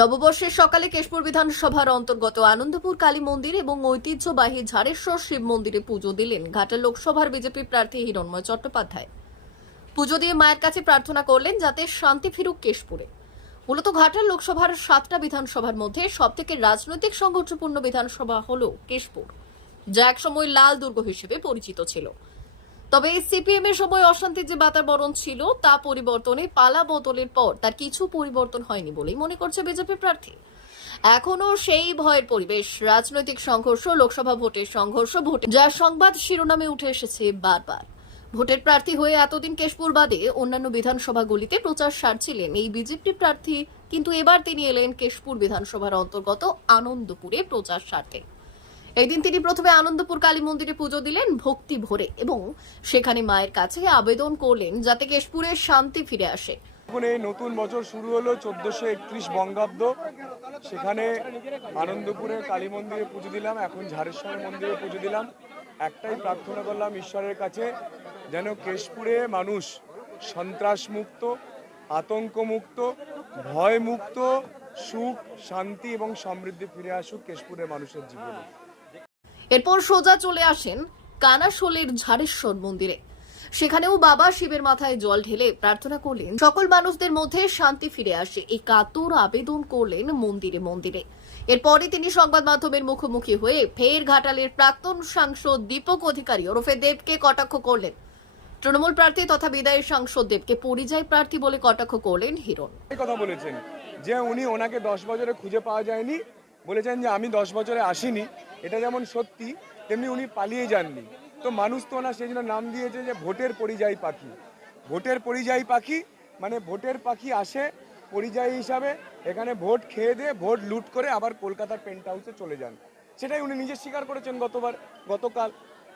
নববর্ষের সকালে কেশপুর বিধানসভার অন্তর্গত আনন্দপুর কালী মন্দির এবং ঐতিহ্যবাহী ঝাড়েশ্বর শিব মন্দিরে পুজো দিলেন ঘাটাল লোকসভার বিজেপি প্রার্থী হিরণময় চট্টোপাধ্যায়। পুজো দিয়ে মায়ের কাছে প্রার্থনা করলেন যাতে শান্তি ফিরুক কেশপুরে। মূলত ঘাটাল লোকসভার 7টা বিধানসভার মধ্যে সবথেকে রাজনৈতিক সংঘর্ষপূর্ণ বিধানসভা হল কেশপুর, যা একসময় লাল দুর্গ হিসেবে পরিচিত ছিল। তবে সিপিএম এর সময় অশান্তির যে বাতাবরণ ছিল তা পরিবর্তনে পালা বদলের পর তার কিছু পরিবর্তন হয়নি বলেই মনে করছে বিজেপি প্রার্থী। এখনো সেই ভয়ের পরিবেশ, রাজনৈতিক সংঘর্ষ, লোকসভা ভোটের সংঘর্ষ, ভোটে যা সংবাদ শিরোনামে উঠে এসেছে বারবার। ভোটের প্রার্থী হয়ে এতদিন কেশপুর বাদে অন্যান্য বিধানসভাগুলিতে প্রচার সারছিলেন এই বিজেপি প্রার্থী, কিন্তু এবার তিনি এলেন কেশপুর বিধানসভার অন্তর্গত আনন্দপুরে প্রচার সারতে। এদিন তিনি প্রথমে আনন্দপুর কালী মন্দিরে পুজো দিলেন ভক্তি ভরে এবং সেখানে মায়ের কাছে আবেদন করলেন যাতে কেশপুরে শান্তি ফিরে আসে। এখন এই নতুন বছর শুরু হলো 1431 বঙ্গাব্দ। সেখানে আনন্দপুরে কালী মন্দিরে পুজো দিলাম, এখন ঝাড়েশ্বর মন্দিরে পুজো দিলাম। একটাই প্রার্থনা করলাম ঈশ্বরের কাছে, যেন কেশপুরে মানুষ সন্ত্রাস মুক্ত, আতঙ্ক মুক্ত, ভয় মুক্ত, সুখ, শান্তি এবং সমৃদ্ধি ফিরে আসুক কেশপুরের মানুষের জীবনে। এরপর সোজা চলে আসেন কানাশোলের ঝাড়েশ্বর মন্দিরে। সেখানেও বাবা শিবের মাথায় জল ঢেলে প্রার্থনা করলেন সকল মানুষদের মধ্যে শান্তি ফিরে আসে, এই কাতর আবেদন করলেন মন্দিরে মন্দিরে। এরপরে তিনি সংবাদ মাধ্যমের মুখোমুখি হয়ে ফের ঘাটালের প্রাক্তন সাংসদ দীপক অধিকারী ওরফে দেবকে কটাক্ষ করলেন। তৃণমূল প্রার্থী তথা বিদায়ী সাংসদ দেবকে পরিযায়ী প্রার্থী বলে কটাক্ষ করলেন হিরণ। এই কথা বলেছেন যে ওনাকে 10 বছরে খুঁজে পাওয়া যায়নি, বলেছেন যে আমি 10 বছরে আসিনি। এটা যেমন সত্যি তেমনি উনি পালিয়ে যাননি। তো মানুষ তো ওনার সেই জন্য নাম দিয়েছে যে ভোটের পরিযায়ী পাখি। ভোটের পরিযায়ী পাখি মানে ভোটের পাখি আসে পরিযায়ী হিসাবে, এখানে ভোট খেয়ে দিয়ে ভোট লুট করে আবার কলকাতার পেন্ট হাউসে চলে যান। সেটাই উনি নিজে স্বীকার করেছেন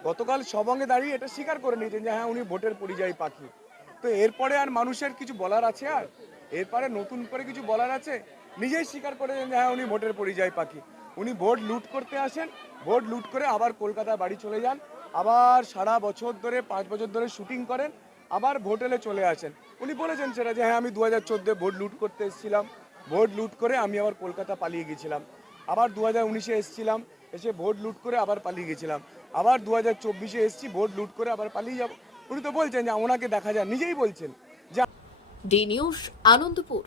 গতকাল সবঙ্গে দাঁড়িয়ে এটা স্বীকার করে নিয়েছেন যে হ্যাঁ উনি ভোটের পরিযায়ী পাখি। তো এরপরে আর মানুষের কিছু বলার আছে? আর এরপরে নতুন করে কিছু বলার আছে? নিজেই স্বীকার করেছেন যে হ্যাঁ উনি ভোটের পরিযায়ী পাখি। উনি ভোট লুট করতে আসেন, ভোট লুট করে আবার কলকাতা বাড়ি চলে যান, আবার সারা বছর ধরে 5 বছর ধরে শুটিং করেন, আবার ভোটেলে চলে আসেন। উনি বলেছেন সেটা যে হ্যাঁ আমি 2014 ভোট লুট করতে এসেছিলাম, ভোট লুট করে আমি আবার কলকাতা পালিয়ে গেছিলাম, আবার 2019-এ এসেছিলাম, এসে ভোট লুট করে আবার পালিয়ে গেছিলাম, আবার 2024-এ এসেছি, ভোট লুট করে আবার পালিয়ে যাব। উনি তো বলছেন যে ওনাকে দেখা যায়, নিজেই বলছেন। D News, Anandpur.